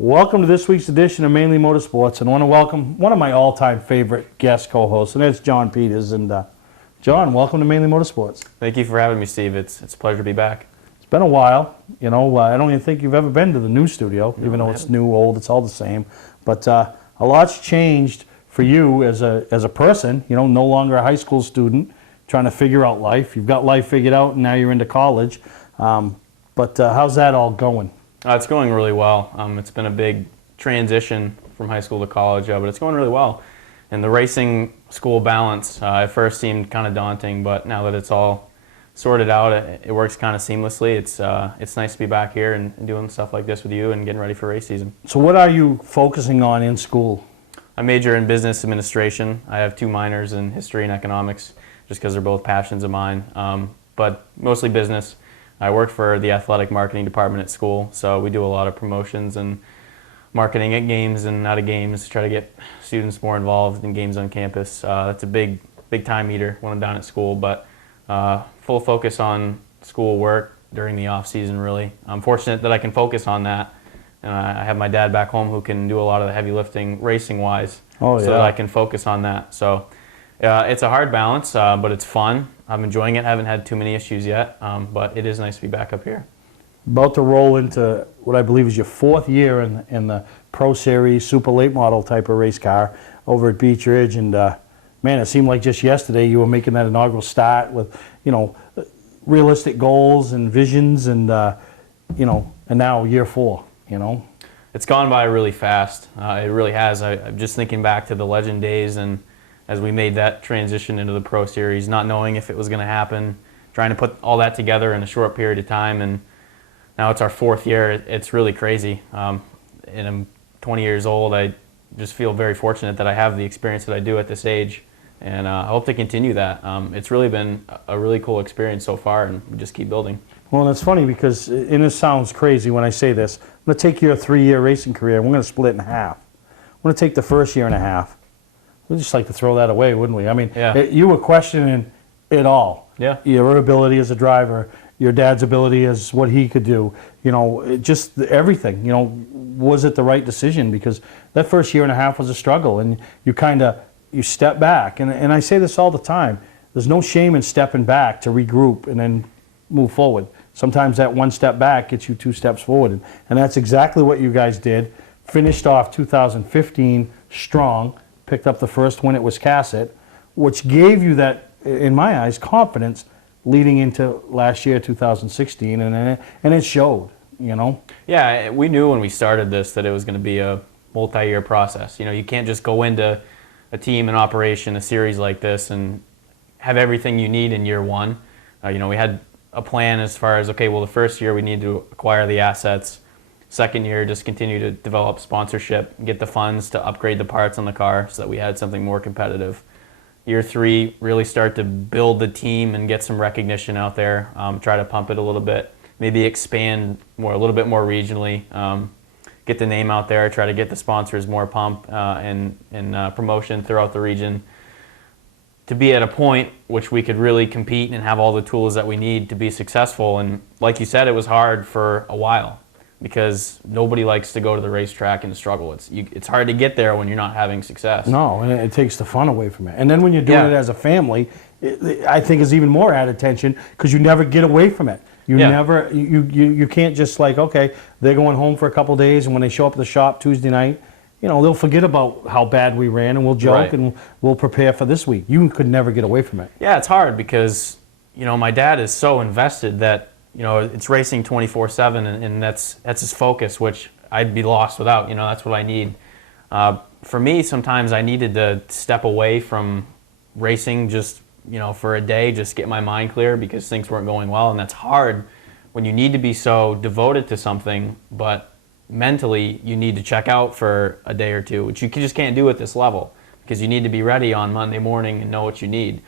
Welcome to this week's edition of Mainly Motorsports, and I want to welcome one of my all-time favorite guest co-hosts, and that's John Peters. And John, welcome to Mainly Motorsports. Thank you for having me, Steve. It's a pleasure to be back. It's been a while. You know, I don't even think you've ever been to the new studio, even though it's new, old, it's all the same. But a lot's changed for you as a person. You know, no longer a high school student trying to figure out life. You've got life figured out, and now you're into college. But how's that all going? It's going really well. It's been a big transition from high school to college, but it's going really well. And the racing school balance at first seemed kind of daunting, but now that it's all sorted out, it works kind of seamlessly. It's nice to be back here and doing stuff like this with you and getting ready for race season. So what are you focusing on in school? I major in business administration. I have 2 minors in history and economics, just because they're both passions of mine, but mostly business. I work for the athletic marketing department at school, so we do a lot of promotions and marketing at games and out of games to try to get students more involved in games on campus. That's a big time eater when I'm down at school, but full focus on school work during the off season, really. I'm fortunate that I can focus on that, and I have my dad back home who can do a lot of the heavy lifting racing wise, so that I can focus on that. So it's a hard balance, but it's fun. I'm enjoying it. I haven't had too many issues yet, but it is nice to be back up here. About to roll into what I believe is your 4th year in the Pro Series Super Late Model type of race car over at Beach Ridge, and man, it seemed like just yesterday you were making that inaugural start with, you know, realistic goals and visions, and you know, and now year 4. You know, it's gone by really fast. It really has. I'm just thinking back to the Legend days, and as we made that transition into the Pro Series, not knowing if it was going to happen, trying to put all that together in a short period of time, and now it's our 4th year. It's really crazy. And I'm 20 years old. I just feel very fortunate that I have the experience that I do at this age, and I hope to continue that. It's really been a really cool experience so far, and we just keep building. Well, and it's funny because, and it sounds crazy when I say this, I'm going to take your 3-year racing career and we're going to split it in half. I'm going to take the first year and a half. We'd just like to throw that away, wouldn't we? I mean, you were questioning it all. Yeah. Your ability as a driver, your dad's ability as what he could do, you know, just everything. You know, was it the right decision? Because that first year and a half was a struggle, and you step back. And I say this all the time. There's no shame in stepping back to regroup and then move forward. Sometimes that one step back gets you 2 steps forward. And that's exactly what you guys did. Finished off 2015 strong. Picked up the first win at Wiscasset, which gave you that, in my eyes, confidence leading into last year, 2016, and it showed, you know? Yeah, we knew when we started this that it was going to be a multi-year process. You know, you can't just go into a team, an operation, a series like this and have everything you need in year 1. You know, we had a plan as far as, okay, well, the first year we need to acquire the assets. Second year, just continue to develop sponsorship, get the funds to upgrade the parts on the car so that we had something more competitive. Year 3, really start to build the team and get some recognition out there, try to pump it a little bit, maybe expand a little bit more regionally, get the name out there, try to get the sponsors more pump and promotion throughout the region to be at a point which we could really compete and have all the tools that we need to be successful. And like you said, it was hard for a while, because nobody likes to go to the racetrack and struggle. It's hard to get there when you're not having success. No, and it takes the fun away from it. And then when you're doing it as a family, I think is even more added tension, because you never get away from it. You can't just like, okay, they're going home for a couple of days, and when they show up at the shop Tuesday night, you know, they'll forget about how bad we ran, and we'll joke and we'll prepare for this week. You could never get away from it. Yeah, it's hard because, you know, my dad is so invested that, you know, it's racing 24/7, and that's his focus, which I'd be lost without. You know, that's what I need. For me, sometimes I needed to step away from racing just, you know, for a day, just get my mind clear, because things weren't going well, and that's hard when you need to be so devoted to something, but mentally you need to check out for a day or two, which you just can't do at this level, because you need to be ready on Monday morning and know what you need.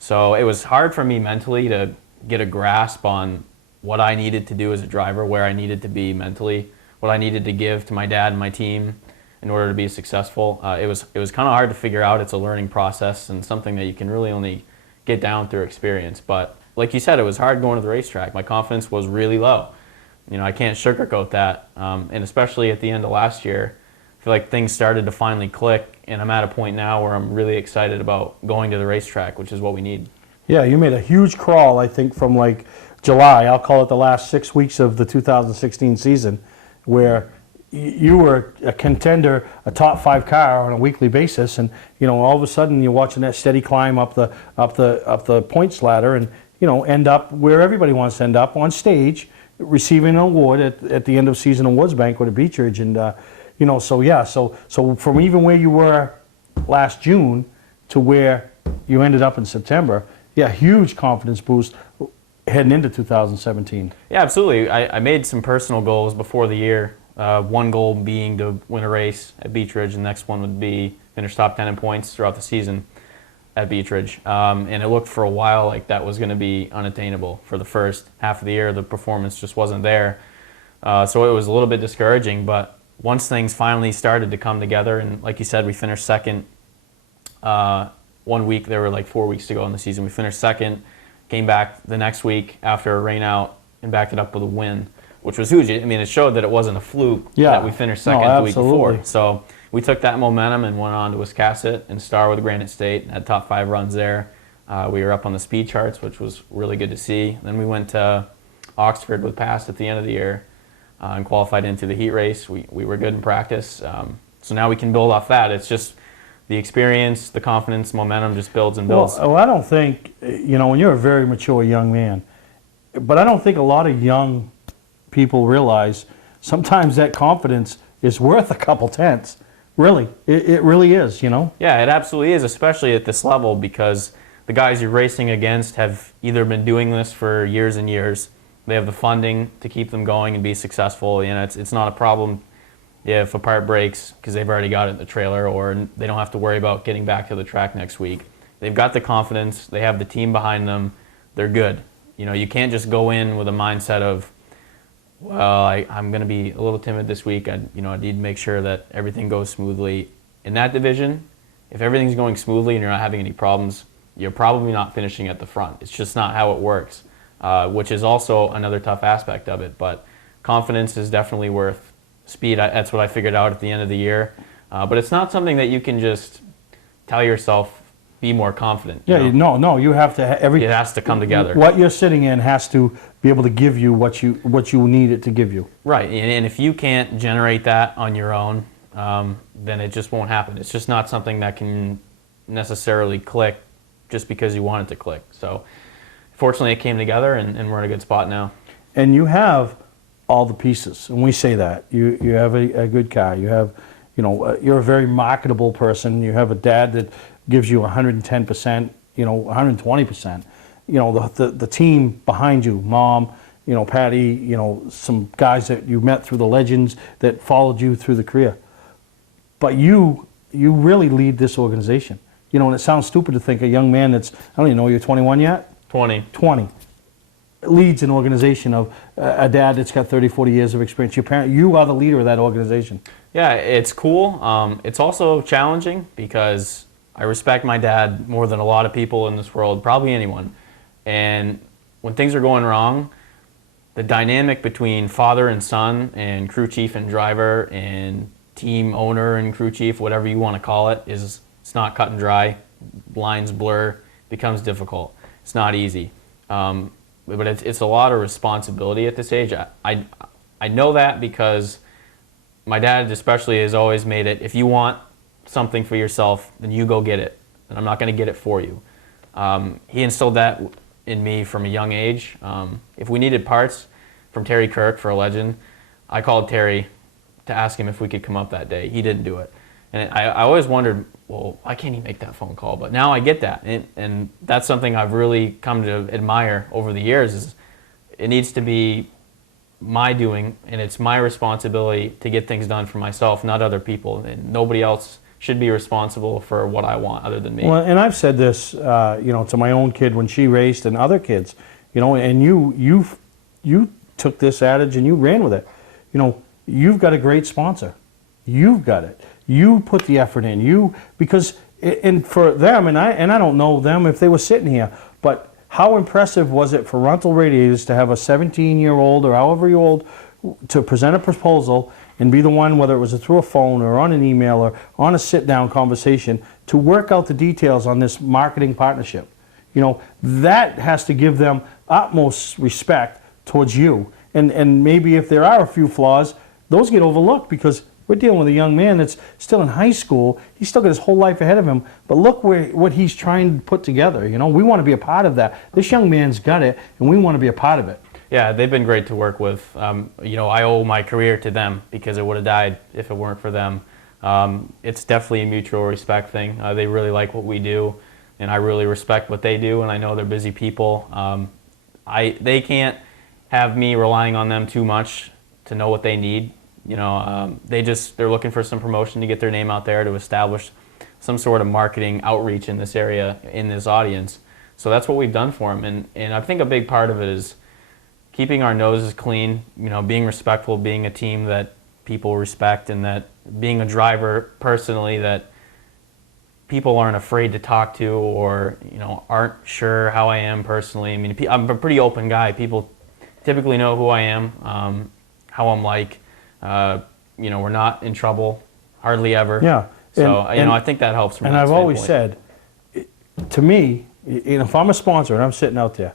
So it was hard for me mentally to get a grasp on what I needed to do as a driver, where I needed to be mentally, what I needed to give to my dad and my team in order to be successful. It was kind of hard to figure out. It's a learning process and something that you can really only get down through experience. But like you said, it was hard going to the racetrack. My confidence was really low. You know, I can't sugarcoat that. And especially at the end of last year, I feel like things started to finally click, and I'm at a point now where I'm really excited about going to the racetrack, which is what we need. Yeah, you made a huge crawl, I think, from like July, I'll call it the last 6 weeks of the 2016 season, where you were a contender, a top 5 car on a weekly basis, and all of a sudden you're watching that steady climb up the points ladder, and end up where everybody wants to end up, on stage, receiving an award at the end of season awards banquet at Beech Ridge, and so from even where you were last June to where you ended up in September, yeah, huge confidence boost heading into 2017. Yeah, absolutely. I made some personal goals before the year. One goal being to win a race at Beech Ridge, and the next one would be finish top 10 in points throughout the season at Beech Ridge. And it looked for a while like that was going to be unattainable for the first half of the year. The performance just wasn't there. So it was a little bit discouraging, but once things finally started to come together, and like you said, we finished second 1 week. There were like 4 weeks to go in the season. We finished second, came back the next week after a rain out and backed it up with a win, which was huge. I mean, it showed that it wasn't a fluke that we finished second the week before. So we took that momentum and went on to Wiscasset and Star with Granite State and had top 5 runs there. We were up on the speed charts, which was really good to see. Then we went to Oxford with Pass at the end of the year and qualified into the heat race. We were good in practice. So now we can build off that. It's just the experience, the confidence, momentum just builds and builds. Well, I don't think, when you're a very mature young man, but I don't think a lot of young people realize sometimes that confidence is worth a couple tenths. Really, it really is, Yeah, it absolutely is, especially at this level, because the guys you're racing against have either been doing this for years and years. They have the funding to keep them going and be successful. It's not a problem if a part breaks because they've already got it in the trailer, or they don't have to worry about getting back to the track next week. They've got the confidence. They have the team behind them. They're good. You can't just go in with a mindset of, well, I'm going to be a little timid this week. I need to make sure that everything goes smoothly. In that division, if everything's going smoothly and you're not having any problems, you're probably not finishing at the front. It's just not how it works, which is also another tough aspect of it. But confidence is definitely worth speed. That's what I figured out at the end of the year. But it's not something that you can just tell yourself, be more confident. No, you have to. It has to come together. What you're sitting in has to be able to give you what you need it to give you. Right, and if you can't generate that on your own, then it just won't happen. It's just not something that can necessarily click just because you want it to click. So fortunately it came together, and we're in a good spot now. And you have all the pieces, and we say that. You have a good car. You have, you're a very marketable person. You have a dad that gives you 110%, 120%. The team behind you, Mom, Patty, some guys that you met through the legends that followed you through the career. But you really lead this organization. And it sounds stupid to think a young man that's, I don't even know, you're 21 yet? 20. Leads an organization of a dad that's got 30, 40 years of experience. Your parent, you are the leader of that organization. Yeah, it's cool. It's also challenging because I respect my dad more than a lot of people in this world, probably anyone. And when things are going wrong, the dynamic between father and son and crew chief and driver and team owner and crew chief, whatever you want to call it, it's not cut and dry. Lines blur, becomes difficult. It's not easy. But it's a lot of responsibility at this age. I know that because my dad especially has always made it, if you want something for yourself, then you go get it. And I'm not going to get it for you. He instilled that in me from a young age. If we needed parts from Terry Kirk for a legend, I called Terry to ask him if we could come up that day. He didn't do it. And I always wondered, well, why can't he make that phone call? But now I get that. And that's something I've really come to admire over the years, is it needs to be my doing, and it's my responsibility to get things done for myself, not other people. And nobody else should be responsible for what I want other than me. Well, and I've said this, to my own kid when she raced, and other kids, and you took this adage and you ran with it. You've got a great sponsor. You've got it. You put the effort in. And for them, and I don't know them if they were sitting here, but how impressive was it for rental radiators to have a 17-year-old or however you're old to present a proposal and be the one, whether it was through a phone or on an email or on a sit-down conversation, to work out the details on this marketing partnership? You know, that has to give them utmost respect towards you. And maybe if there are a few flaws, those get overlooked because we're dealing with a young man that's still in high school. He's still got his whole life ahead of him. But look what he's trying to put together. You know, we want to be a part of that. This young man's got it, and we want to be a part of it. Yeah, they've been great to work with. You know, I owe my career to them because it would have died if it weren't for them. It's definitely a mutual respect thing. They really like what we do, and I really respect what they do, and I know they're busy people. They can't have me relying on them too much to know what they need. You know, they're looking for some promotion to get their name out there, to establish some sort of marketing outreach in this area, in this audience. So that's what we've done for them, and I think a big part of it is keeping our noses clean, you know, being respectful, being a team that people respect, and that being a driver personally that people aren't afraid to talk to or, you know, aren't sure how I am personally. I mean, I'm a pretty open guy. People typically know who I am, how I'm like. You know, we're not in trouble, hardly ever. Yeah. So, you know, I think that helps from And that I've always standpoint. said, to me, you know, if I'm a sponsor and I'm sitting out there,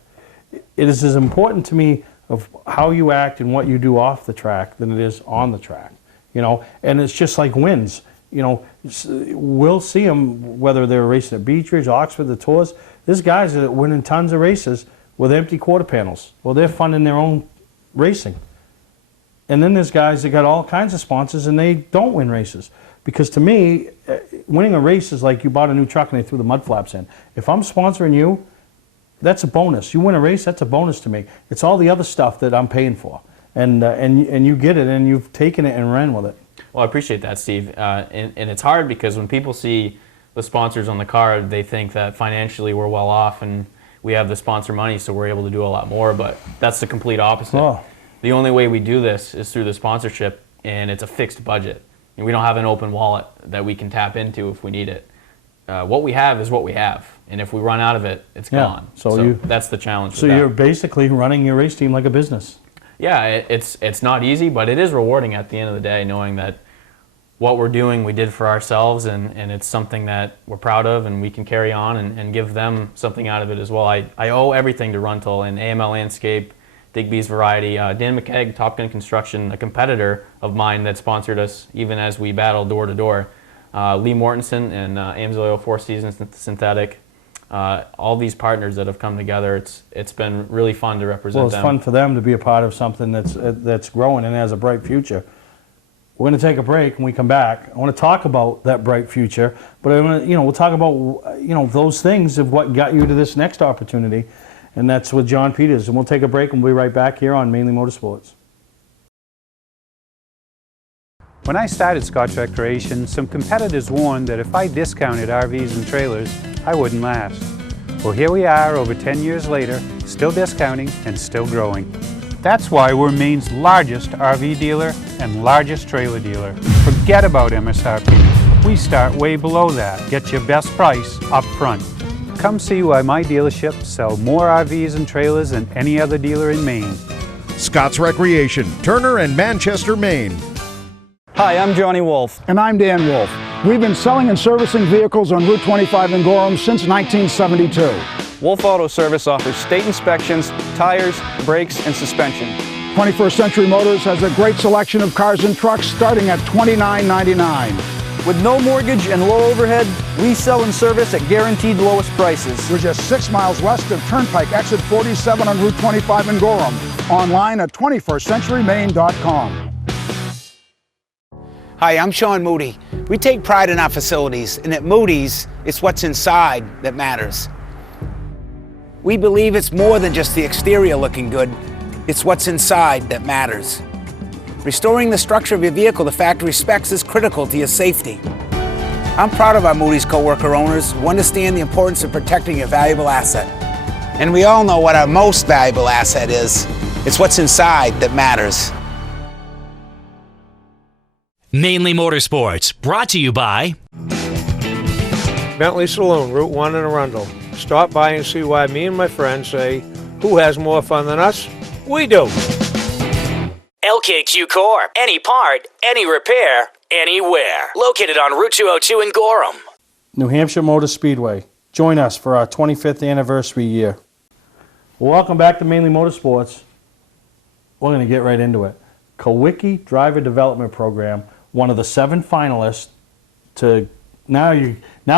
it is as important to me of how you act and what you do off the track than it is on the track, you know. And it's just like wins, you know. We'll see them whether they're racing at Beach Ridge, Oxford, the Tours. There's guys that are winning tons of races with empty quarter panels. Well, they're funding their own racing. And then there's guys that got all kinds of sponsors and they don't win races. Because to me, winning a race is like you bought a new truck and they threw the mud flaps in. If I'm sponsoring you, that's a bonus. You win a race, that's a bonus to me. It's all the other stuff that I'm paying for. And you get it, and you've taken it and ran with it. Well, I appreciate that, Steve. And it's hard because when people see the sponsors on the card, they think that financially we're well off and we have the sponsor money, so we're able to do a lot more. But that's the complete opposite. Oh. The only way we do this is through the sponsorship, and it's a fixed budget. And we don't have an open wallet that we can tap into if we need it. What we have is what we have, and if we run out of it, it's gone. So that's the challenge. So you're basically running your race team like a business. Yeah, it's not easy, but it is rewarding at the end of the day, knowing that what we're doing we did for ourselves, and it's something that we're proud of, and we can carry on and give them something out of it as well. I owe everything to Runtal and AML Landscape, Digby's Variety, Dan McKegg, Top Gun Construction, a competitor of mine that sponsored us even as we battled door to door. Lee Mortensen and Ames Oil Four Seasons Synthetic, all these partners that have come together. It's been really fun to represent them. Well, it's fun for them to be a part of something that's growing and has a bright future. We're going to take a break. When we come back, I want to talk about that bright future, but I want to, we'll talk about those things of what got you to this next opportunity, and that's with John Peters. And we'll take a break and we'll be right back here on Mainly Motorsports. When I started Scotch Recreation, some competitors warned that if I discounted RVs and trailers, I wouldn't last. Well, here we are over 10 years later, still discounting and still growing. That's why we're Maine's largest RV dealer and largest trailer dealer. Forget about MSRP. We start way below that. Get your best price up front. Come see why my dealerships sell more RVs and trailers than any other dealer in Maine. Scott's Recreation, Turner and Manchester, Maine. Hi, I'm Johnny Wolf. And I'm Dan Wolf. We've been selling and servicing vehicles on Route 25 in Gorham since 1972. Wolf Auto Service offers state inspections, tires, brakes, and suspension. 21st Century Motors has a great selection of cars and trucks starting at $29.99. With no mortgage and low overhead, we sell and service at guaranteed lowest prices. We're just 6 miles west of Turnpike Exit 47 on Route 25 in Gorham. Online at 21stcenturymaine.com. Hi, I'm Sean Moody. We take pride in our facilities, and at Moody's, it's what's inside that matters. We believe it's more than just the exterior looking good, it's what's inside that matters. Restoring the structure of your vehicle to factory specs is critical to your safety. I'm proud of our Moody's coworker owners who understand the importance of protecting a valuable asset. And we all know what our most valuable asset is. It's what's inside that matters. Mainly Motorsports, brought to you by Bentley Saloon, Route 1 in Arundel. Stop by and see why me and my friends say, who has more fun than us? We do. LKQ Core. Any part, any repair, anywhere. Located on Route 202 in Gorham. New Hampshire Motor Speedway. Join us for our 25th anniversary year. Welcome back to Mainely Motorsports. We're going to get right into it. Kawicki Driver Development Program, one of the 7 finalists to now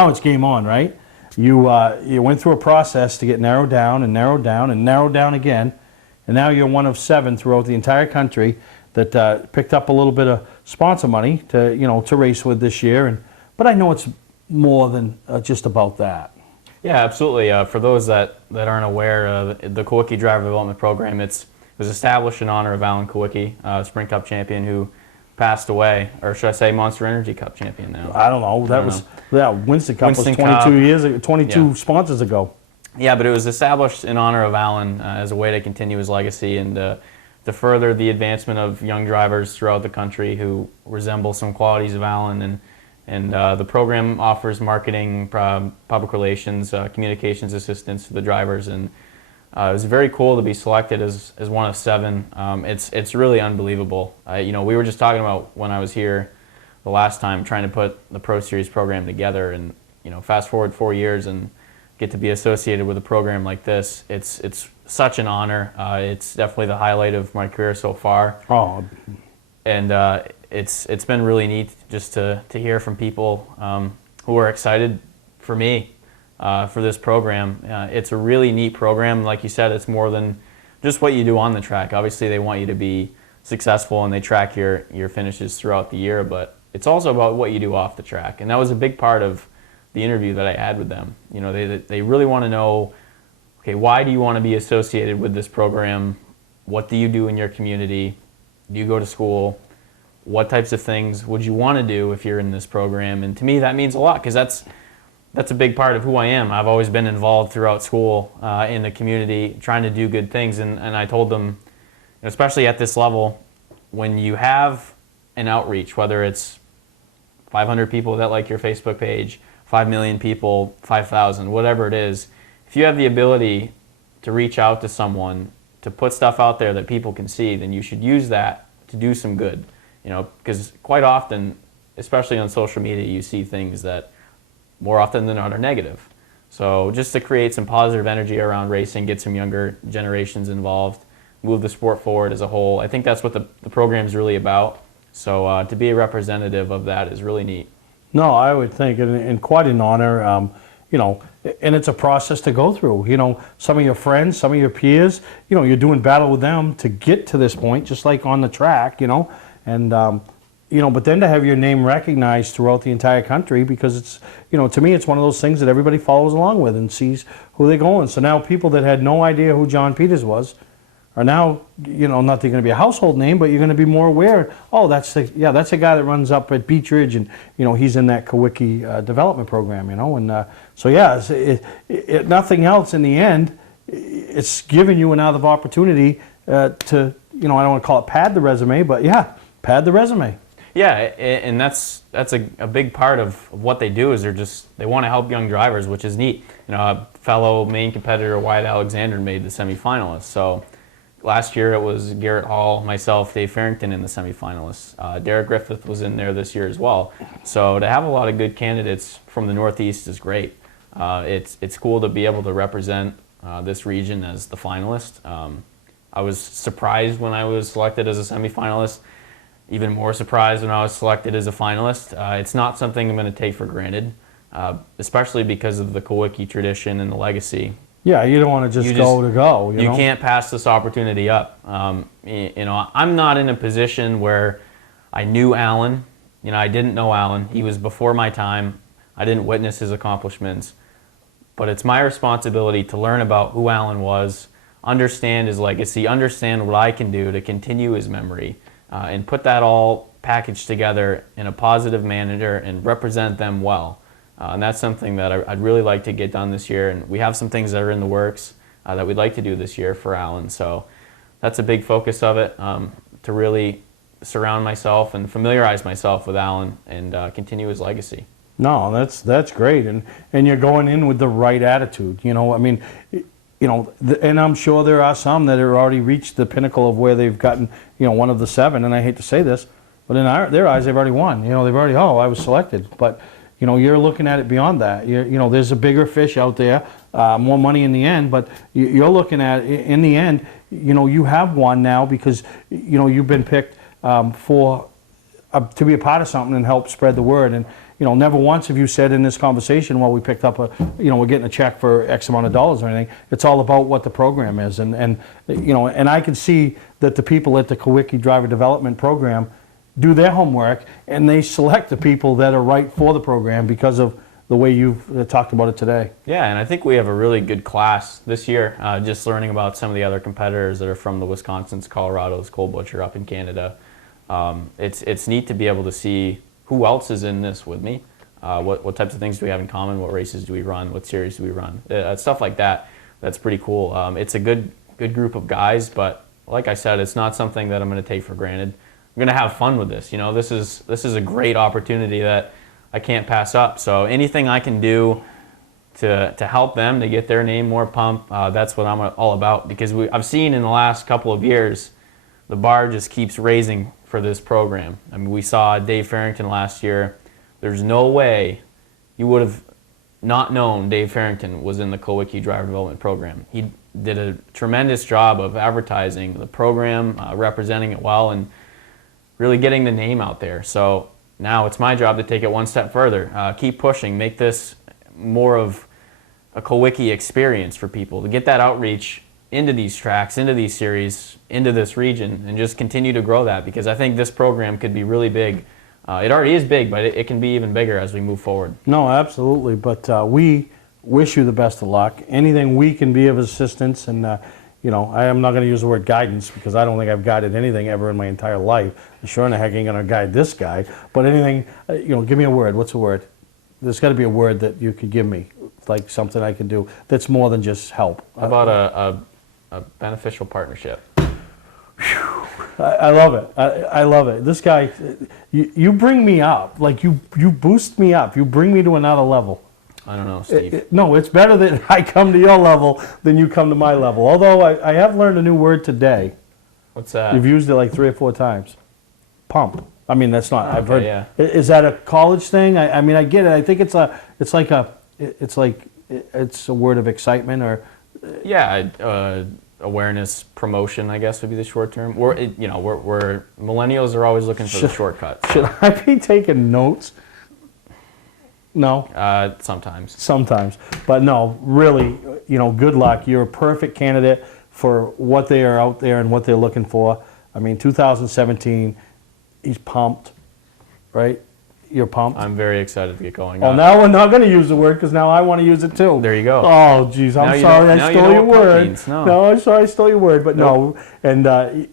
it's game on, right? You went through a process to get narrowed down and narrowed down and narrowed down again, and now you're one of 7 throughout the entire country that picked up a little bit of sponsor money to race with this year. But I know it's more than just about that. Yeah, absolutely. For those that aren't aware, the Kawicki Driver Development Program, it was established in honor of Alan Kawicki, Sprint Cup champion who passed away, or should I say Monster Energy Cup champion now? I don't know. Winston Cup was 22 sponsors ago. Yeah, but it was established in honor of Alan as a way to continue his legacy and to further the advancement of young drivers throughout the country who resemble some qualities of Alan. And the program offers marketing, public relations, communications assistance to the drivers, and it was very cool to be selected as one of 7. It's really unbelievable. We were just talking about when I was here the last time trying to put the Pro Series program together, and fast forward 4 years and get to be associated with a program like this. It's such an honor. It's definitely the highlight of my career so far. Oh, and it's been really neat just to hear from people who are excited for me. For this program. It's a really neat program. Like you said, it's more than just what you do on the track. Obviously, they want you to be successful and they track your finishes throughout the year, but it's also about what you do off the track. And that was a big part of the interview that I had with them. They really want to know, okay, why do you want to be associated with this program? What do you do in your community? Do you go to school? What types of things would you want to do if you're in this program? And to me, that means a lot, because that's a big part of who I am. I've always been involved throughout school in the community, trying to do good things. And I told them, especially at this level, when you have an outreach, whether it's 500 people that like your Facebook page, 5 million people, 5,000, whatever it is, if you have the ability to reach out to someone, to put stuff out there that people can see, then you should use that to do some good. Because quite often, especially on social media, you see things that more often than not are negative. So just to create some positive energy around racing, get some younger generations involved, move the sport forward as a whole. I think that's what the program is really about. So to be a representative of that is really neat. no, I would think, and quite an honor. And it's a process to go through. Some of your friends, some of your peers, you're doing battle with them to get to this point, just like on the track, and. But then to have your name recognized throughout the entire country, because it's, to me, it's one of those things that everybody follows along with and sees who they're going. So now people that had no idea who John Peters was are now, not they're going to be a household name, but you're going to be more aware. Oh, that's the guy that runs up at Beech Ridge, and he's in that Kawicki development program. And so yeah, nothing else in the end. It's giving you another opportunity to, I don't want to call it pad the resume, but yeah, pad the resume. Yeah, and that's a big part of what they do is they want to help young drivers, which is neat. A fellow main competitor, Wyatt Alexander, made the semifinalists. So last year it was Garrett Hall, myself, Dave Farrington in the semifinalists. Derek Griffith was in there this year as well. So to have a lot of good candidates from the Northeast is great. It's cool to be able to represent this region as the finalist. I was surprised when I was selected as a semifinalist. Even more surprised when I was selected as a finalist. It's not something I'm going to take for granted, especially because of the Kawicki tradition and the legacy. Yeah, you don't want to just go. You can't pass this opportunity up. I'm not in a position where I knew Alan. I didn't know Alan. He was before my time. I didn't witness his accomplishments. But it's my responsibility to learn about who Alan was, understand his legacy, understand what I can do to continue his memory. And put that all packaged together in a positive manner and represent them well. And that's something that I'd really like to get done this year. And we have some things that are in the works that we'd like to do this year for Alan. So that's a big focus of it, to really surround myself and familiarize myself with Alan and continue his legacy. No, that's great, and you're going in with the right attitude. You know, I mean, you know, and I'm sure there are some that have already reached the pinnacle of where they've gotten, you know, one of the 7. And I hate to say this, but in their eyes, they've already won. You know, they've already, I was selected. But you know, you're looking at it beyond that. You know, there's a bigger fish out there, more money in the end. But you're looking at in the end, you know, you have won now because you know you've been picked to be a part of something and help spread the word. And you know, never once have you said in this conversation, well, we picked up we're getting a check for X amount of dollars or anything. It's all about what the program is. And you know, and I can see that the people at the Kawicki Driver Development Program do their homework and they select the people that are right for the program because of the way you've talked about it today. Yeah, and I think we have a really good class this year, just learning about some of the other competitors that are from the Wisconsins, Colorados, Cole Butcher up in Canada. It's neat to be able to see who else is in this with me, what types of things do we have in common, what races do we run, what series do we run, stuff like that. That's pretty cool. It's a good group of guys, but like I said, it's not something that I'm going to take for granted. I'm going to have fun with this. You know, this is a great opportunity that I can't pass up. So anything I can do to help them to get their name more pumped, that's what I'm all about. Because I've seen in the last couple of years, the bar just keeps raising for this program. I mean, we saw Dave Farrington last year. There's no way you would have not known Dave Farrington was in the Kawicki Driver Development Program. He did a tremendous job of advertising the program, representing it well, and really getting the name out there. So now it's my job to take it one step further, keep pushing, make this more of a Kawicki experience for people, to get that outreach into these tracks, into these series, into this region, and just continue to grow that, because I think this program could be really big. It already is big, but it can be even bigger as we move forward. No, absolutely, but we wish you the best of luck. Anything we can be of assistance, and you know, I am not going to use the word guidance because I don't think I've guided anything ever in my entire life. I sure in the heck ain't going to guide this guy. But anything, you know, give me a word. What's a word? There's got to be a word that you could give me, like something I can do that's more than just help. How about a beneficial partnership? I love it. I love it. This guy, you bring me up. Like you boost me up. You bring me to another level. I don't know, Steve. No, it's better that I come to your level than you come to my level. Although I have learned a new word today. What's that? You've used it like 3 or 4 times. Pump. I mean, that's not. I've heard. Yeah. Is that a college thing? I mean, I get it. I think it's a word of excitement or. Yeah, awareness promotion, I guess would be the short term. We're millennials are always looking for the shortcut. Should I be taking notes? No. Sometimes. But no, really, you know, good luck. You're a perfect candidate for what they are out there and what they're looking for. I mean, 2017, he's pumped, right? You're pumped? I'm very excited to get going. Oh, now we're not going to use the word because now I want to use it too. There you go. Oh, geez, I'm sorry I stole your word. No, I'm sorry I stole your word, but no. And,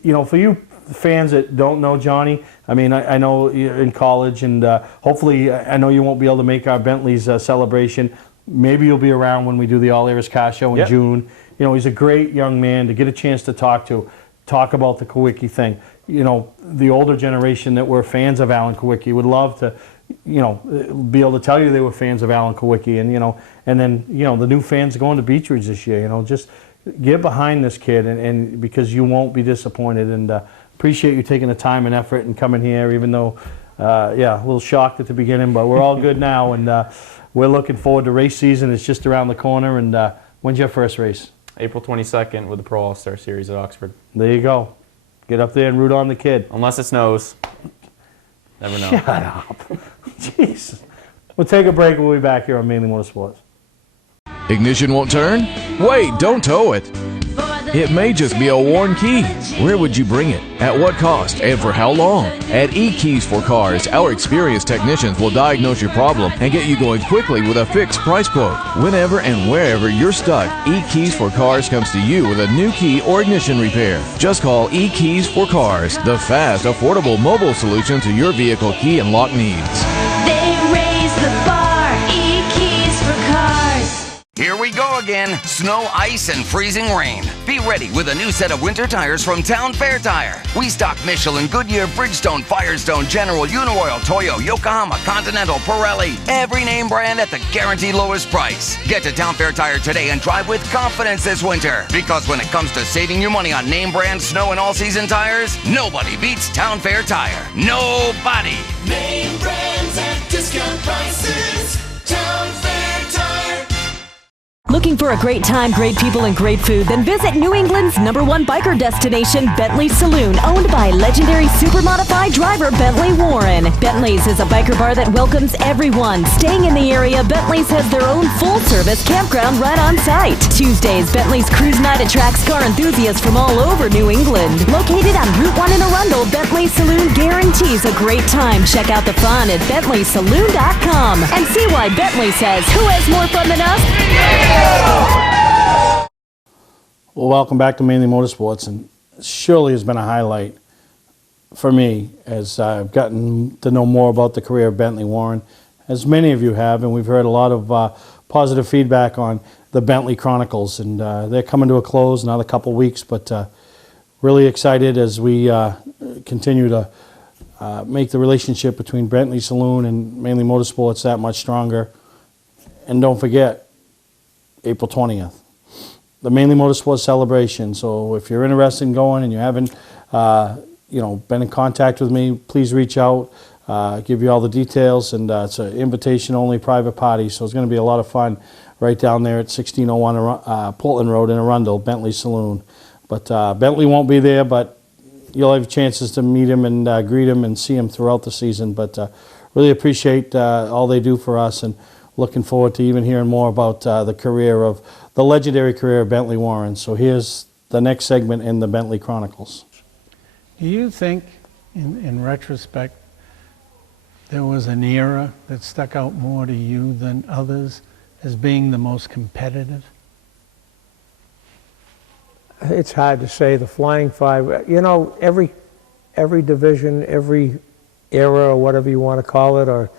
you know, for you fans that don't know Johnny, I mean, I know you're in college, and hopefully I know you won't be able to make our Bentley's celebration. Maybe you'll be around when we do the All Aries Car Show in June. You know, he's a great young man to get a chance to talk about the Kawicki thing. You know, the older generation that were fans of Alan Kawicki would love to, you know, be able to tell you they were fans of Alan Kawicki, and, you know, and then, you know, the new fans going to Beech Ridge this year, you know, just get behind this kid, and because you won't be disappointed, and appreciate you taking the time and effort and coming here, even though, a little shocked at the beginning, but we're all good now, and we're looking forward to race season. It's just around the corner, and when's your first race? April 22nd with the Pro All-Star Series at Oxford. There you go. Get up there and root on the kid. Unless it snows. Never know. Shut up. Jeez. We'll take a break. We'll be back here on Mainely Motorsports. Ignition won't turn? Wait, don't tow it. It may just be a worn key. Where would you bring it? At what cost? And for how long? At E-Keys for Cars, our experienced technicians will diagnose your problem and get you going quickly with a fixed price quote. Whenever and wherever you're stuck, E-Keys for Cars comes to you with a new key or ignition repair. Just call E-Keys for Cars, the fast, affordable mobile solution to your vehicle key and lock needs. They raise the bar, E-Keys for Cars. Here we go again. Snow, ice, and freezing rain. Be ready with a new set of winter tires from Town Fair Tire. We stock Michelin, Goodyear, Bridgestone, Firestone, General, Uniroyal, Toyo, Yokohama, Continental, Pirelli. Every name brand at the guaranteed lowest price. Get to Town Fair Tire today and drive with confidence this winter. Because when it comes to saving your money on name brand snow and all-season tires, nobody beats Town Fair Tire. Nobody. Name brands at discount prices. Town Fair Tire. Looking for a great time, great people, and great food? Then visit New England's #1 biker destination, Bentley Saloon, owned by legendary super-modified driver Bentley Warren. Bentley's is a biker bar that welcomes everyone. Staying in the area, Bentley's has their own full-service campground right on site. Tuesdays, Bentley's Cruise Night attracts car enthusiasts from all over New England. Located on Route 1 in Arundel, Bentley Saloon guarantees a great time. Check out the fun at BentleySaloon.com and see why Bentley says, who has more fun than us? Well, welcome back to Mainly Motorsports, and surely has been a highlight for me as I've gotten to know more about the career of Bentley Warren, as many of you have, and we've heard a lot of positive feedback on the Bentley Chronicles, and they're coming to a close in another couple weeks, but really excited as we continue to make the relationship between Bentley Saloon and Mainly Motorsports that much stronger. And don't forget, April 20th. The Mainly Motorsports celebration. So if you're interested in going and you haven't, been in contact with me, please reach out. Give you all the details, and it's an invitation-only private party. So it's going to be a lot of fun right down there at 1601 Portland Road in Arundel, Bentley Saloon. But Bentley won't be there, but you'll have chances to meet him and greet him and see him throughout the season. But really appreciate all they do for us, and looking forward to even hearing more about the legendary career of Bentley Warren. So here's the next segment in the Bentley Chronicles. Do you think, in retrospect, there was an era that stuck out more to you than others as being the most competitive? It's hard to say. The Flying Five, every division, every era, or whatever you want to call it, or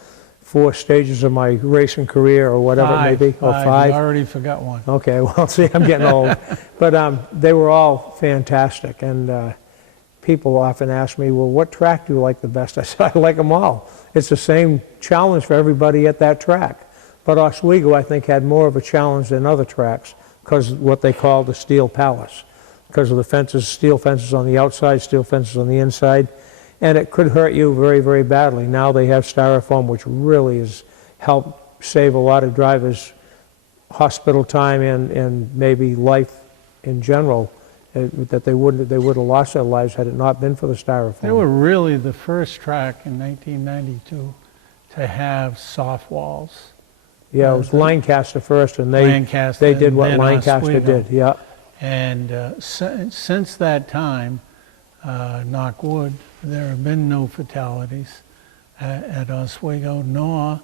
4 stages of my racing career, or whatever it may be. Five. You already forgot one. Okay, well, see, I'm getting old. But they were all fantastic, and people often ask me, well, what track do you like the best? I said, I like them all. It's the same challenge for everybody at that track. But Oswego, I think, had more of a challenge than other tracks because of what they call the Steel Palace, because of the fences, steel fences on the outside, steel fences on the inside. And it could hurt you very, very badly. Now they have styrofoam, which really has helped save a lot of drivers' hospital time and maybe life in general, that they would have lost their lives had it not been for the styrofoam. They were really the first track in 1992 to have soft walls. Yeah, it was Lancaster first, and they did what Lancaster did. Yeah. And since that time, knock wood, there have been no fatalities at Oswego, nor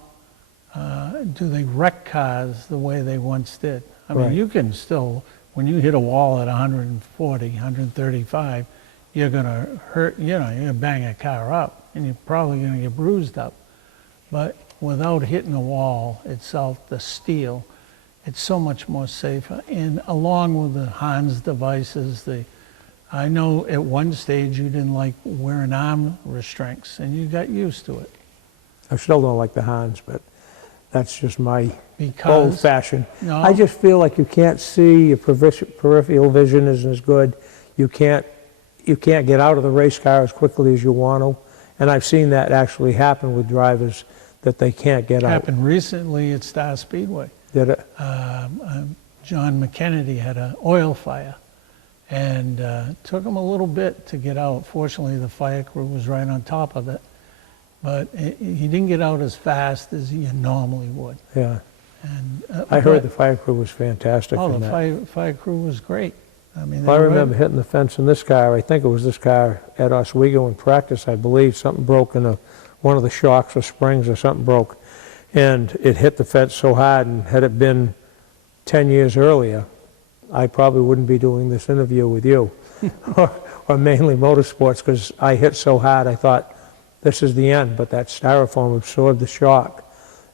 do they wreck cars the way they once did. I mean, you can still, when you hit a wall at 140, 135, you're going to hurt, you're going to bang a car up, and you're probably going to get bruised up. But without hitting a wall itself, the steel, it's so much more safer. And along with the Hans devices, I know at one stage you didn't like wearing arm restraints, and you got used to it. I still don't like the Hans, but that's just my old-fashioned. No. I just feel like you can't see, your peripheral vision isn't as good. You can't get out of the race car as quickly as you want to. And I've seen that actually happen with drivers, that they can't get out. Happened recently at Star Speedway. Did it? John McKennedy had an oil fire, and took him a little bit to get out. Fortunately, the fire crew was right on top of it, but he didn't get out as fast as he normally would. Yeah. And I heard the fire crew was fantastic. Oh, the fire crew was great. I mean, I remember hitting the fence in this car. I think it was this car at Oswego in practice. I believe something broke in one of the shocks or springs, or something broke, and it hit the fence so hard. And had it been 10 years earlier, I probably wouldn't be doing this interview with you, or Mainly Motorsports, because I hit so hard I thought this is the end. But that styrofoam absorbed the shock,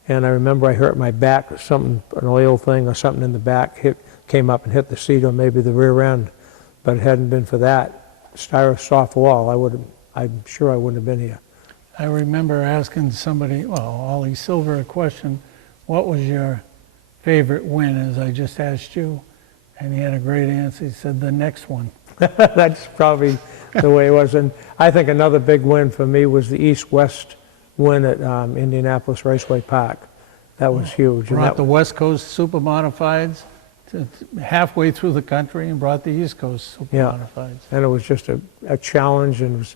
and I remember I hurt my back. Something, an oil thing or something in the back, came up and hit the seat or maybe the rear end But it hadn't been for that soft wall, I'm sure I wouldn't have been here. I remember asking somebody, well, Ollie Silver, a question, what was your favorite win, as I just asked you? And he had a great answer. He said, the next one. That's probably the way it was. And I think another big win for me was the East-West win at Indianapolis Raceway Park. That was huge. And Brought the West Coast Supermodifieds to halfway through the country and brought the East Coast Supermodifieds. And it was just a challenge, and it was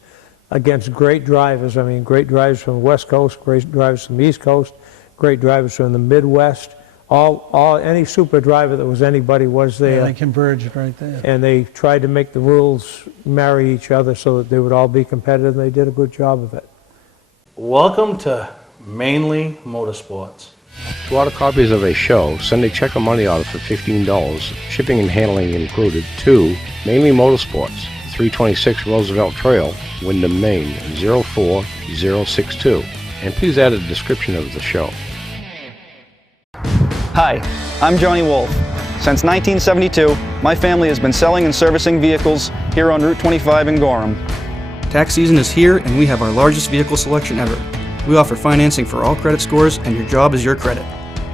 against great drivers. I mean, great drivers from the West Coast, great drivers from the East Coast, great drivers from the Midwest. Any super driver that was anybody was there. Yeah, they converged right there. And they tried to make the rules marry each other so that they would all be competitive, and they did a good job of it. Welcome to Mainely Motorsports. To order copies of a show, send a check or money order for $15, shipping and handling included, to Mainely Motorsports, 326 Roosevelt Trail, Windham, Maine, 04062. And please add a description of the show. Hi, I'm Johnny Wolf. Since 1972, my family has been selling and servicing vehicles here on Route 25 in Gorham. Tax season is here and we have our largest vehicle selection ever. We offer financing for all credit scores and your job is your credit.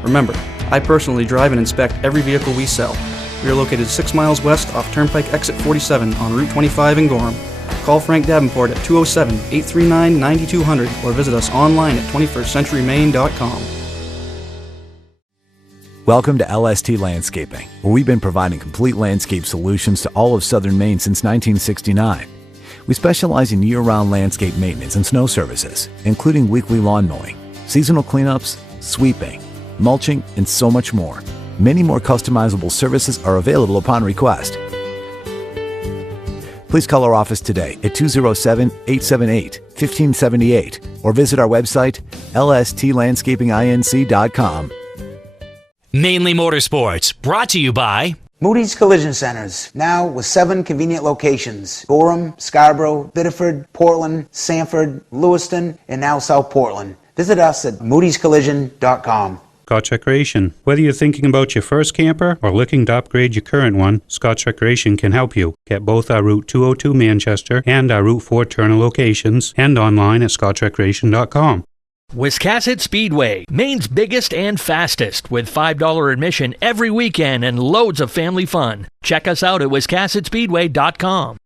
Remember, I personally drive and inspect every vehicle we sell. We are located 6 miles west off Turnpike Exit 47 on Route 25 in Gorham. Call Frank Davenport at 207-839-9200 or visit us online at 21stcenturymaine.com. Welcome to LST Landscaping, where we've been providing complete landscape solutions to all of southern Maine since 1969. We specialize in year-round landscape maintenance and snow services, including weekly lawn mowing, seasonal cleanups, sweeping, mulching, and so much more. Many more customizable services are available upon request. Please call our office today at 207-878-1578 or visit our website, lstlandscapinginc.com. Mainly Motorsports, brought to you by Moody's Collision Centers, now with 7 convenient locations: Gorham, Scarborough, Biddeford, Portland, Sanford, Lewiston, and now South Portland. Visit us at moodyscollision.com. Scotch Recreation. Whether you're thinking about your first camper or looking to upgrade your current one, Scotch Recreation can help you. Get both our Route 202 Manchester and our Route 4 Turner locations and online at scotchrecreation.com. Wiscasset Speedway, Maine's biggest and fastest, with $5 admission every weekend and loads of family fun. Check us out at wiscassetspeedway.com.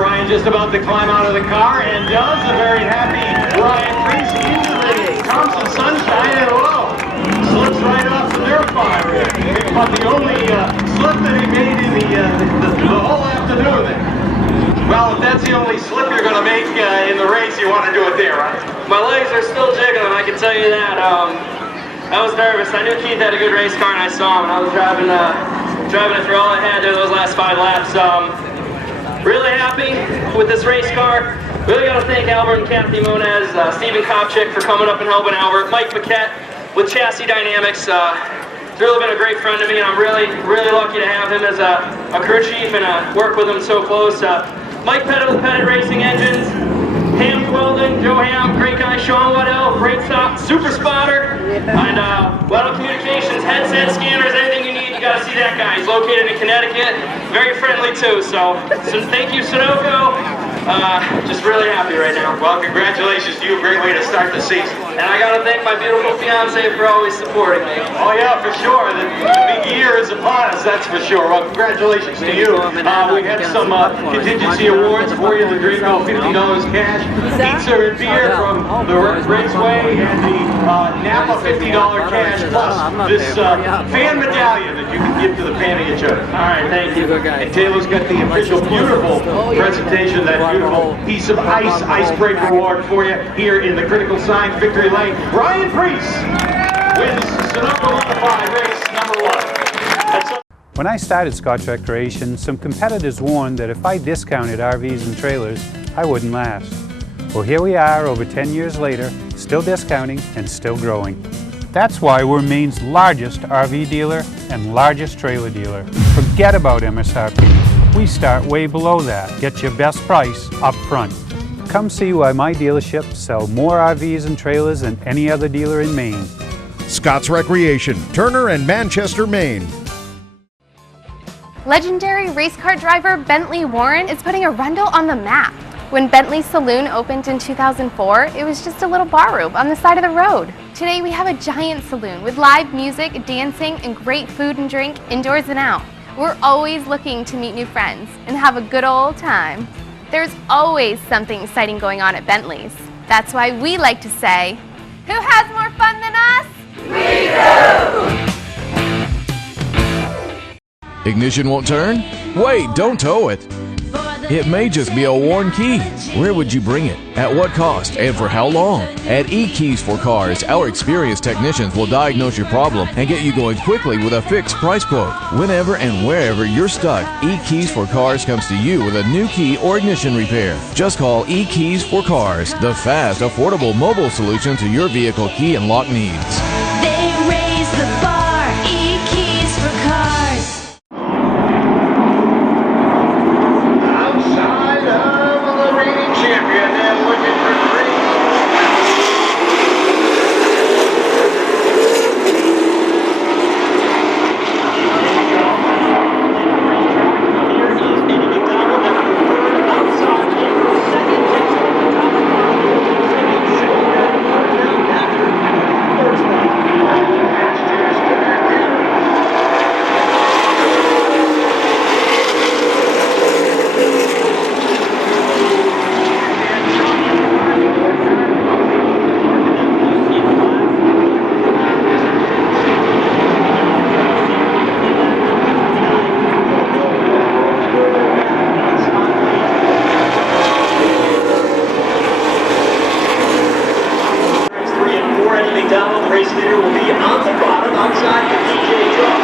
Ryan just about to climb out of the car, and does. A very happy Ryan Priest into the Thompson Sunshine, and whoa, slips right off the dirt fire. About the only slip that he made in the whole afternoon there. Well, if that's the only slip you're going to make in the race, you want to do it there, right? My legs are still jiggling, I can tell you that. I was nervous. I knew Keith had a good race car, and I saw him, and I was driving it through all I had there those last 5 laps. Really happy with this race car. Really got to thank Albert and Kathy Monez, Stephen Kopchick for coming up and helping Albert, Mike Paquette with Chassis Dynamics. He's really been a great friend to me, and I'm really, really lucky to have him as a crew chief and work with him so close. Mike Pettit with Pettit Racing Engines, Ham's Welding, Joe Ham, great guy, Sean Waddell, great stop, Super Spotter, and Waddell Communications, headset scanners, anything you need, you gotta see that guy. He's located in Connecticut, very friendly too, so thank you, Sunoco. Just really happy right now. Well, congratulations to you. A great way to start the season. And I gotta thank my beautiful fiance for always supporting me. Oh yeah, for sure. The big year is upon us, that's for sure. Well, congratulations to you. We had some contingency awards for you. The Draco $50 cash, pizza and beer from the Raceway, and the Napa $50 cash plus this fan medallion that you can give to the fan of your choice. All right, thank you. And Taylor's got the official beautiful presentation, that beautiful piece of icebreaker award for you here in the Critical Signs Victory Lane. Ryan Priest wins Sunoco Modified race number 1. When I started Scotch Recreation, some competitors warned that if I discounted RVs and trailers, I wouldn't last. Well, here we are over 10 years later, still discounting and still growing. That's why we're Maine's largest RV dealer and largest trailer dealer. Forget about MSRP. We start way below that. Get your best price up front. Come see why my dealerships sell more RVs and trailers than any other dealer in Maine. Scott's Recreation, Turner and Manchester, Maine. Legendary race car driver Bentley Warren is putting Arundel on the map. When Bentley's Saloon opened in 2004, it was just a little bar room on the side of the road. Today we have a giant saloon with live music, dancing, and great food and drink indoors and out. We're always looking to meet new friends and have a good old time. There's always something exciting going on at Bentley's. That's why we like to say, who has more fun than us? We do! Ignition won't turn? Wait, don't tow it. It may just be a worn key. Where would you bring it? At what cost? And for how long? At eKeys for Cars, our experienced technicians will diagnose your problem and get you going quickly with a fixed price quote. Whenever and wherever you're stuck, eKeys for Cars comes to you with a new key or ignition repair. Just call eKeys for Cars, the fast, affordable mobile solution to your vehicle key and lock needs. They raise the bar, e-keys for cars. Outside of the reigning champion, and looking for 3. Down, the race leader will be on the bottom outside the DJ truck.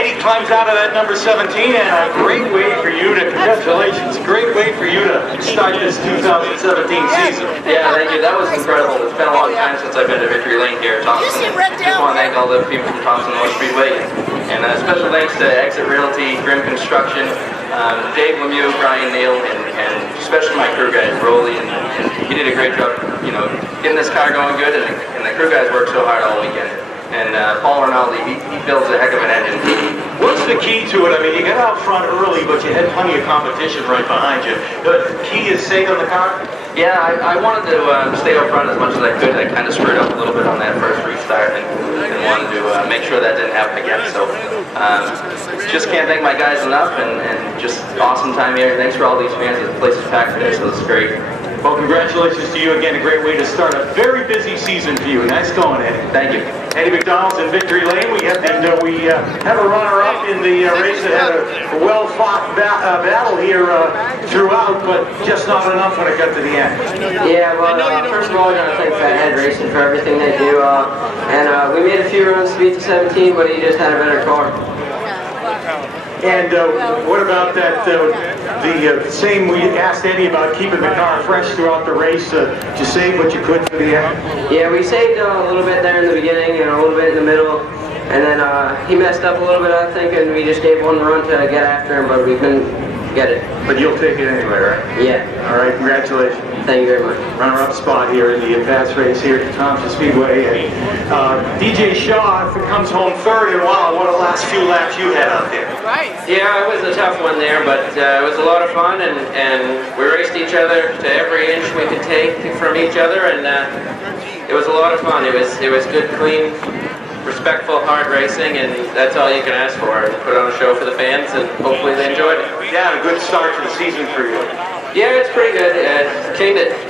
Eddie climbs out of that number 17, and a great way for you to, congratulations, great way for you to start this 2017 season. Yeah, thank you. That was incredible. It's been a long time since I've been to Victory Lane here at Thompson. Just want to thank all the people from Thompson Motor Speedway, and special thanks to Exit Realty, Grim Construction, Dave Lemieux, Brian Neal, and especially my crew guys, Rolly, and he did a great job, you know, getting this car going good, and the crew guys worked so hard all weekend. And Paul Rinaldi, he builds a heck of an engine. What's the key to it? I mean, you got out front early, but you had plenty of competition right behind you. The key is staying on the car? Yeah, I wanted to stay up front as much as I could. I kind of screwed up a little bit on that first restart and wanted to make sure that didn't happen again. So just can't thank my guys enough, and just awesome time here. Thanks for all these fans. The place is packed today, so it's great. Well, congratulations to you again. A great way to start a very busy season for you. Nice going, Eddie. Thank you. Eddie McDonald's in Victory Lane. We have a runner-up in the race that had a well-fought battle here throughout, but just not enough when it got to the end. Yeah, well, first of all, I got to thank Fathead Racing for everything they do. And we made a few runs to beat the 17, but he just had a better car. And what about that, the same we asked Eddie about keeping the car fresh throughout the race. Did you save what you could for the end? Yeah, we saved a little bit there in the beginning and a little bit in the middle. And then he messed up a little bit, I think, and we just gave one run to get after him, but we couldn't get it. But you'll take it anyway, right? Yeah. All right, congratulations. Thank you very much. Runner-up spot here in the advanced race here at Thompson Speedway. And DJ Shaw, if it comes home third, and wow, what a last few laps you had out there. Right. Yeah, it was a tough one there, but it was a lot of fun, and we raced each other to every inch we could take from each other, and it was a lot of fun. It was good, clean, respectful, hard racing, and that's all you can ask for. Put on a show for the fans, and hopefully they enjoyed it. Yeah, a good start to the season for you. Yeah, it's pretty good.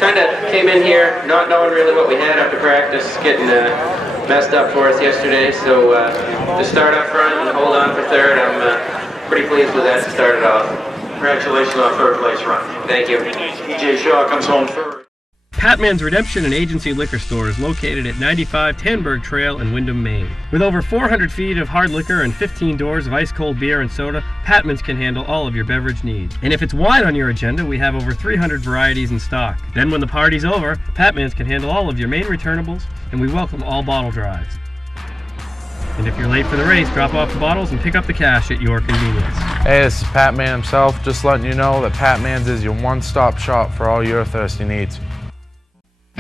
Kind of came in here not knowing really what we had after practice, getting messed up for us yesterday. So to start up front and hold on for third, I'm pretty pleased with that to start it off. Congratulations on third place run. Thank you. DJ Shaw comes home third. Patman's Redemption and Agency Liquor Store is located at 95 Tanberg Trail in Windham, Maine. With over 400 feet of hard liquor and 15 doors of ice-cold beer and soda, Patman's can handle all of your beverage needs. And if it's wine on your agenda, we have over 300 varieties in stock. Then when the party's over, Patman's can handle all of your Maine returnables, and we welcome all bottle drives. And if you're late for the race, drop off the bottles and pick up the cash at your convenience. Hey, this is Pat Man himself, just letting you know that Pat Man's is your one-stop shop for all your thirsty needs.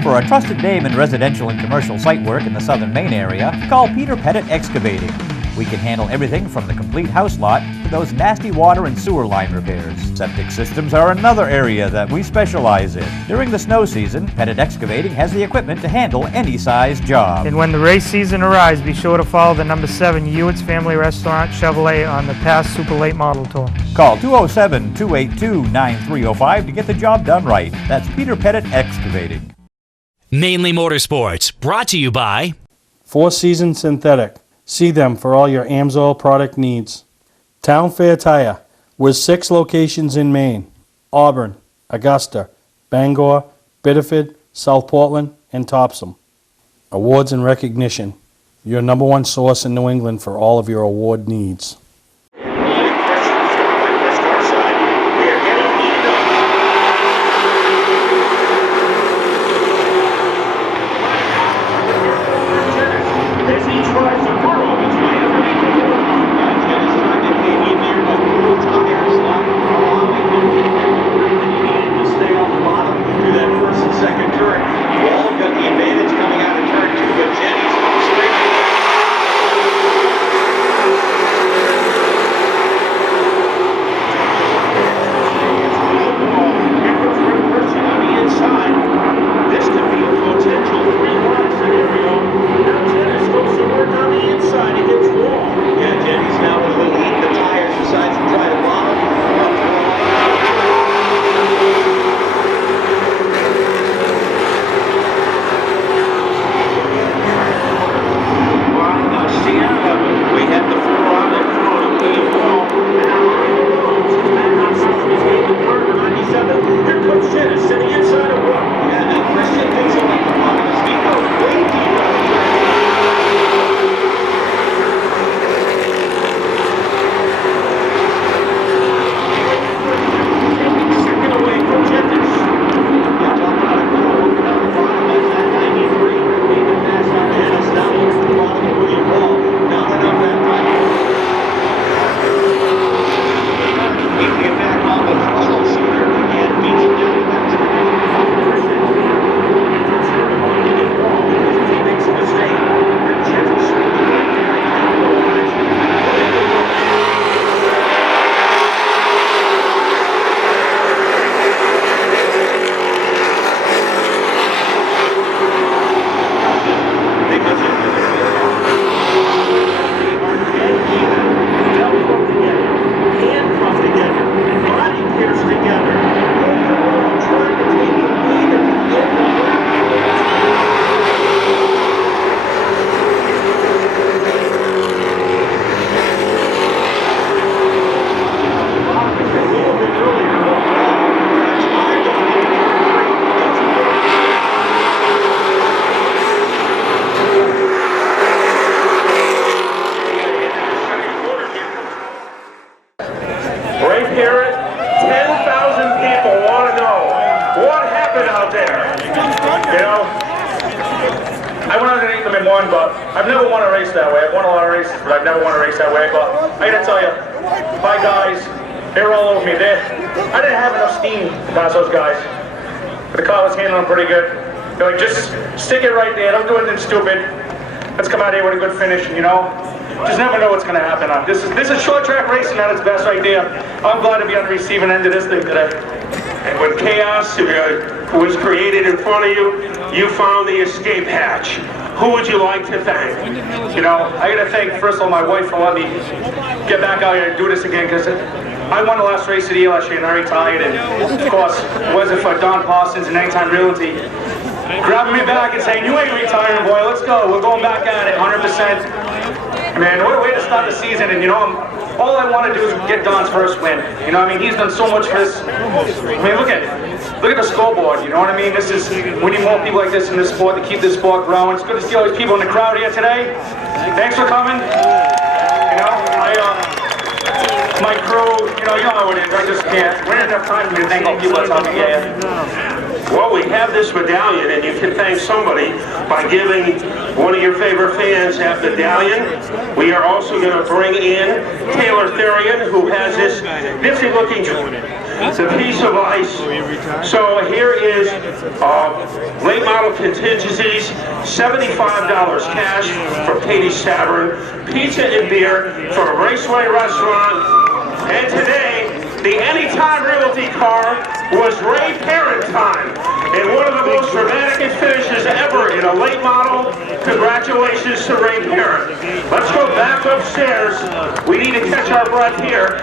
For a trusted name in residential and commercial site work in the southern Maine area, call Peter Pettit Excavating. We can handle everything from the complete house lot to those nasty water and sewer line repairs. Septic systems are another area that we specialize in. During the snow season, Pettit Excavating has the equipment to handle any size job. And when the race season arrives, be sure to follow the number 7 Hewitt's Family Restaurant Chevrolet on the past Super Late Model Tour. Call 207-282-9305 to get the job done right. That's Peter Pettit Excavating. Mainly Motorsports, brought to you by Four Season Synthetic. See them for all your AMSOIL product needs. Town Fair Tire, with 6 locations in Maine: Auburn, Augusta, Bangor, Biddeford, South Portland, and Topsom. Awards and recognition. Your number one source in New England for all of your award needs. This could be a potential 3-1 scenario. Now Dennis goes to work on won, but I've never won a race that way. I've won a lot of races, but I've never won a race that way. But I gotta tell you, my guys, they were all over me. I didn't have enough steam to pass those guys. But the car was handling them pretty good. They're like, just stick it right there. Don't do anything stupid. Let's come out here with a good finish, you know? Just never know what's going to happen. This is short track racing at its best right there. I'm glad to be on the receiving end of this thing today. And when chaos was created in front of you, you found the escape hatch. Who would you like to thank? You know, I got to thank, first of all, my wife for letting me get back out here and do this again, because I won the last race of the year last year and I retired, and of course, it wasn't for Don Parsons and Anytime Realty grabbing me back and saying, you ain't retiring, boy, let's go. We're going back at it, 100%. Man, what a way to start the season, and you know, all I want to do is get Don's first win. You know what I mean? He's done so much for this. I mean, look at the scoreboard, you know what I mean? We need more people like this in this sport to keep this sport growing. It's good to see all these people in the crowd here today. Thanks for coming. You know, my crew, you know how it is. I just can't. We don't have time for me to thank all the people that's out here. Well, we have this medallion, and you can thank somebody by giving one of your favorite fans that medallion. We are also going to bring in Taylor Therian, who has this nifty-looking piece of ice. So here is late model contingencies, $75 cash from Katie Stavern, pizza and beer from a Raceway restaurant, and today, the Anytime Realty car was Ray Parent time, and one of the most dramatic finishes ever in a late model. Congratulations to Ray Parent. Let's go back upstairs. We need to catch our breath here.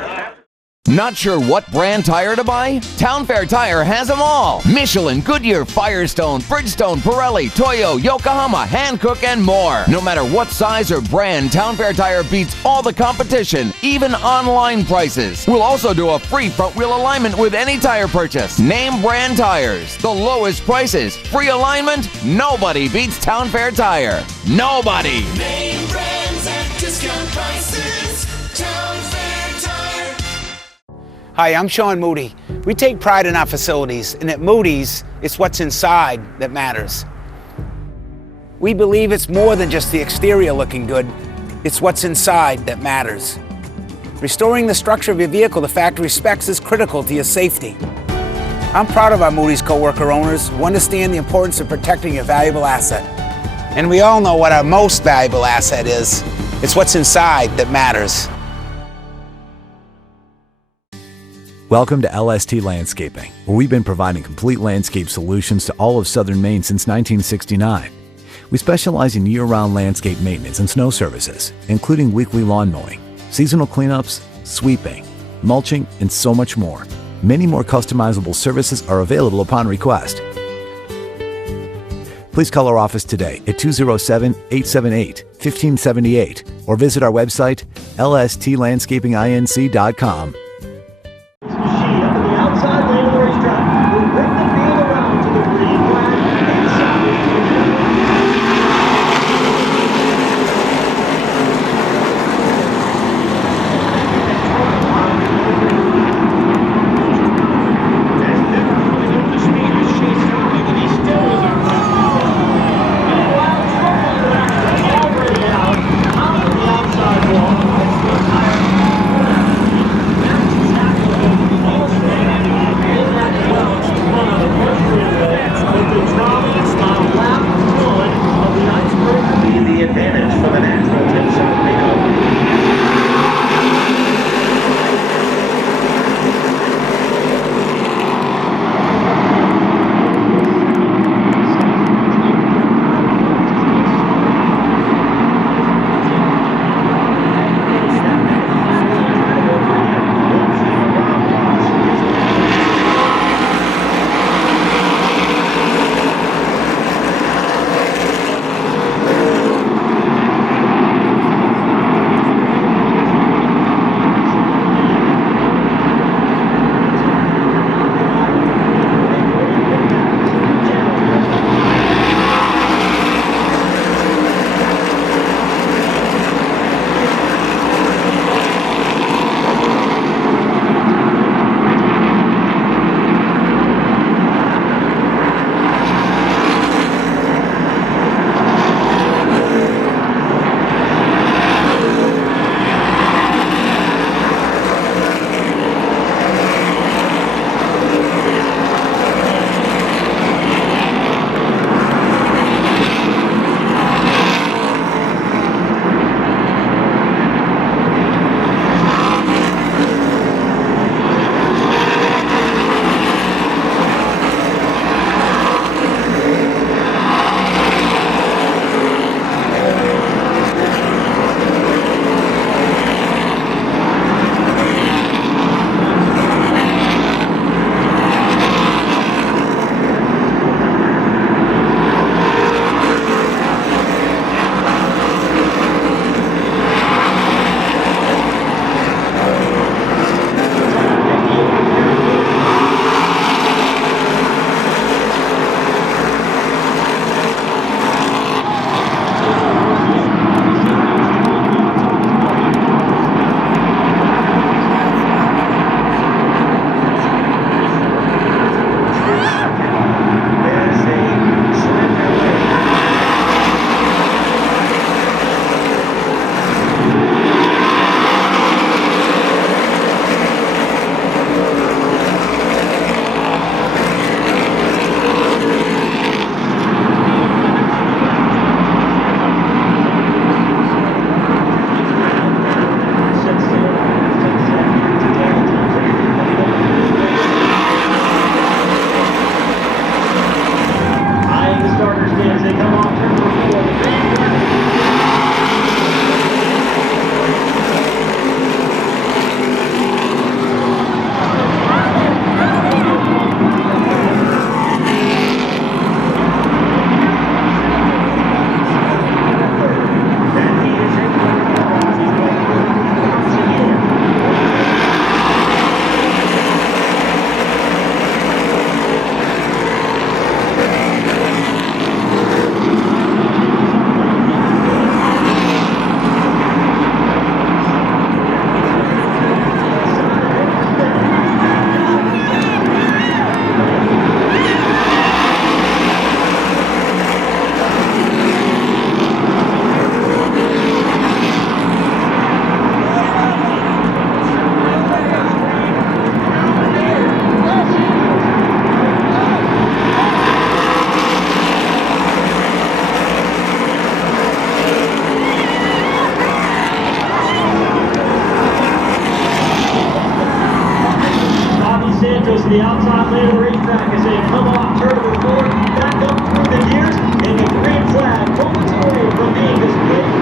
Not sure what brand tire to buy? Town Fair Tire has them all. Michelin, Goodyear, Firestone, Bridgestone, Pirelli, Toyo, Yokohama, Hankook, and more. No matter what size or brand, Town Fair Tire beats all the competition, even online prices. We'll also do a free front wheel alignment with any tire purchase. Name brand tires, the lowest prices, free alignment. Nobody beats Town Fair Tire. Nobody. Name brands at discount prices. Town Fair Tire. Hi, I'm Sean Moody. We take pride in our facilities, and at Moody's, it's what's inside that matters. We believe it's more than just the exterior looking good, it's what's inside that matters. Restoring the structure of your vehicle to factory specs is critical to your safety. I'm proud of our Moody's co-worker owners who understand the importance of protecting a valuable asset. And we all know what our most valuable asset is. It's what's inside that matters. Welcome to LST Landscaping, where we've been providing complete landscape solutions to all of southern Maine since 1969. We specialize in year-round landscape maintenance and snow services, including weekly lawn mowing, seasonal cleanups, sweeping, mulching, and so much more. Many more customizable services are available upon request. Please call our office today at 207-878-1578 or visit our website, lstlandscapinginc.com. to the outside lane of the racetrack as they come off turn number 4, back up through the gears, and the green flag moments away from being displayed.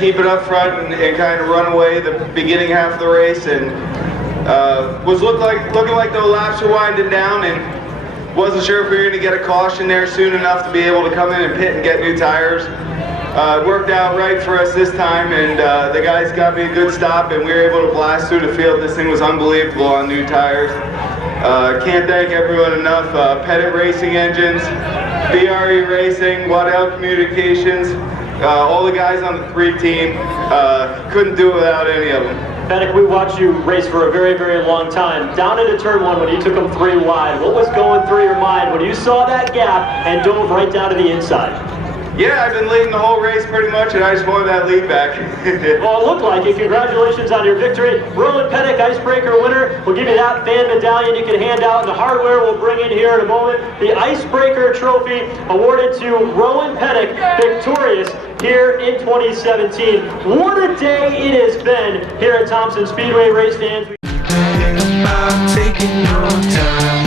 Keep it up front and kind of run away the beginning half of the race, and was looking like the laps were winding down, and wasn't sure if we were going to get a caution there soon enough to be able to come in and pit and get new tires. It worked out right for us this time, and the guys got me a good stop, and we were able to blast through the field. This thing was unbelievable on new tires. Can't thank everyone enough. Pettit Racing Engines, BRE Racing, Waddell Communications, all the guys on the 3 team, couldn't do it without any of them. Pettit, we watched you race for a very, very long time. Down into turn 1 when you took them 3 wide, what was going through your mind when you saw that gap and dove right down to the inside? Yeah, I've been leading the whole race pretty much, and I just wanted that lead back. Well, it looked like it. Congratulations on your victory. Rowan Pettit, Icebreaker winner. We'll give you that fan medallion you can hand out, and the hardware we'll bring in here in a moment. The Icebreaker trophy awarded to Rowan Pettit, victorious here in 2017. What a day it has been here at Thompson Speedway, race fans. Taking your time.